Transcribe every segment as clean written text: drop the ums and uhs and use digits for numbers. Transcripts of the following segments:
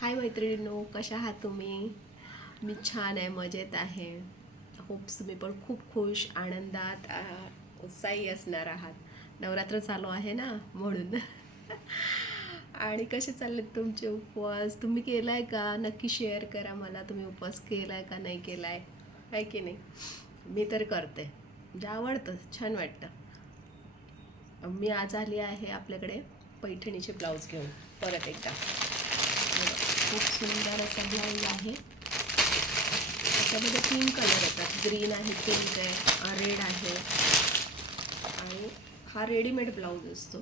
हाय मैत्रिणींनो, कशा आहात तुम्ही? मी छान आहे, मजेत आहे. होप्स तुम्ही पण खूप खुश, आनंदात, उत्साही असणार आहात. नवरात्र चालू आहे ना म्हणून. आणि कसे चाललेत तुमचे उपवास? तुम्ही केलाय का? नक्की शेअर करा मला. तुम्ही उपवास केलाय का नाही केलाय, आहे की नाही? मी तर करते, म्हणजे आवडतं, छान वाटतं. मी आज आली आहे आपल्याकडे पैठणीचे ब्लाऊज घेऊन परत एकदा. खूप सुंदर असा ब्लाऊज आहे. त्याच्यामध्ये 3 कलर येतात, ग्रीन आहे, पिंक आहे, रेड आहे. आणि हा रेडीमेड ब्लाऊज असतो.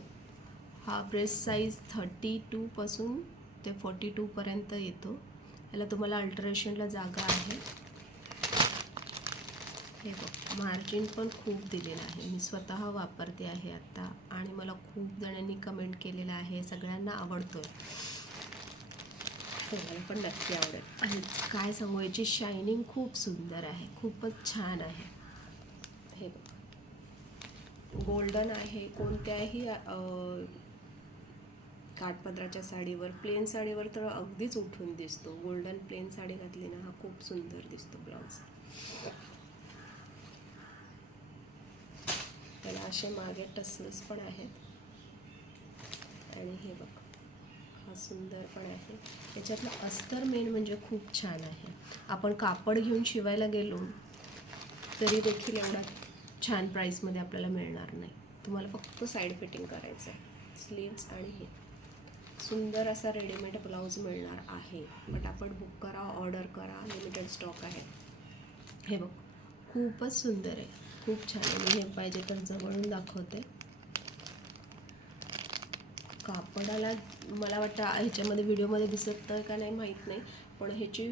हा ब्रेस्ट साईज 32 ते 42पर्यंत येतो. याला तुम्हाला अल्टरेशनला जागा आहे. हे बघ, मार्जिन पण खूप दिलेलं आहे. मी स्वतः वापरते आहे आत्ता, आणि मला खूप जणांनी कमेंट केलेलं आहे, सगळ्यांना आवडतो. तुम्हाला पण नक्की आवडेल. आणि काय सांगू, याची शायनिंग खूप सुंदर आहे, खूपच छान आहे. हे बघ, गोल्डन आहे. कोणत्याही काठपदराच्या साडीवर, प्लेन साडीवर तर अगदीच उठून दिसतो. गोल्डन प्लेन साडी घातली ना, हा खूप सुंदर दिसतो ब्लाऊज. त्याला असे मागे टसल्स पण आहेत. आणि हे बघ, हा सुंदर पण आहे. याच्यातलं अस्तर मेन म्हणजे खूप छान आहे. आपण कापड घेऊन शिवायला गेलो तरी देखील एवढा छान प्राईसमध्ये आपल्याला मिळणार नाही. तुम्हाला फक्त साईड फिटिंग करायचं आहे, स्लीव्स. आणि हे सुंदर असा रेडीमेड ब्लाऊज मिळणार आहे. पटापट बुक करा, ऑर्डर करा, लिमिटेड स्टॉक आहे. हे बघ, खूपच सुंदर आहे, खूप छान आहे. मी हे पाहिजे तर जवळून दाखवते. कापडाला मला वाटतं ह्याच्यामध्ये व्हिडिओमध्ये दिसत का नाही माहीत नाही, पण ह्याची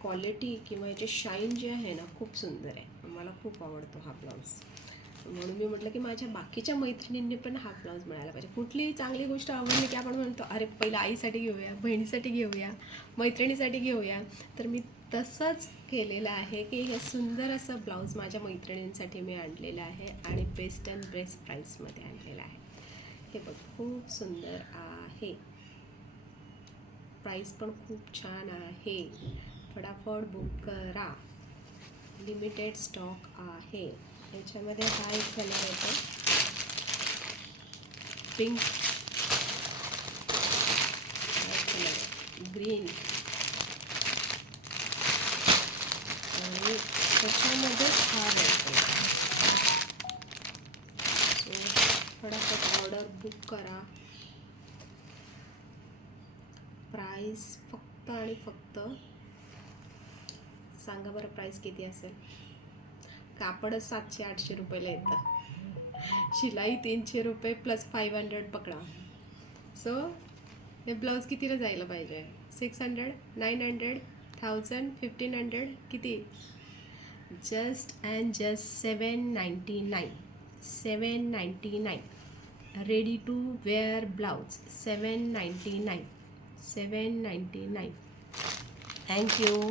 क्वालिटी किंवा ह्याचे शाईन जे आहे ना, खूप सुंदर आहे. मला खूप आवडतो हा ब्लाऊज. म्हणून मी म्हटलं की माझ्या बाकीच्या मैत्रिणींनी पण हा ब्लाऊज मिळाला पाहिजे. कुठलीही चांगली गोष्ट आवडली की आपण म्हणतो, अरे पहिलं आईसाठी घेऊया, बहिणीसाठी घेऊया, मैत्रिणीसाठी घेऊया. तर मी तसंच केलेलं आहे की हे सुंदर असं ब्लाऊज माझ्या मैत्रिणींसाठी मी आणलेलं आहे, आणि बेस्ट अँड बेस्ट प्राईसमध्ये आणलेलं आहे. हे बघ, खूप सुंदर आहे. प्राईस पण खूप छान आहे. फटाफट बुक करा, लिमिटेड स्टॉक आहे. याच्यामध्ये हा एक कलर येतो, पिंक, ग्रीन, आणि त्याच्यामध्येच हा येतो. फटाफट ऑर्डर बुक करा. प्राईस फक्त आणि फक्त सांगा बरं, प्राईस किती असेल? कापडच 700-800 रुपयाला येतं, शिलाई 300 रुपये प्लस 500 पकडा. सो हे ब्लाऊज कितीला जायला पाहिजे? 600, 900, 1000, 1500, किती? Just and just 799. 799. Ready to wear blouse 799. 799. Thank you.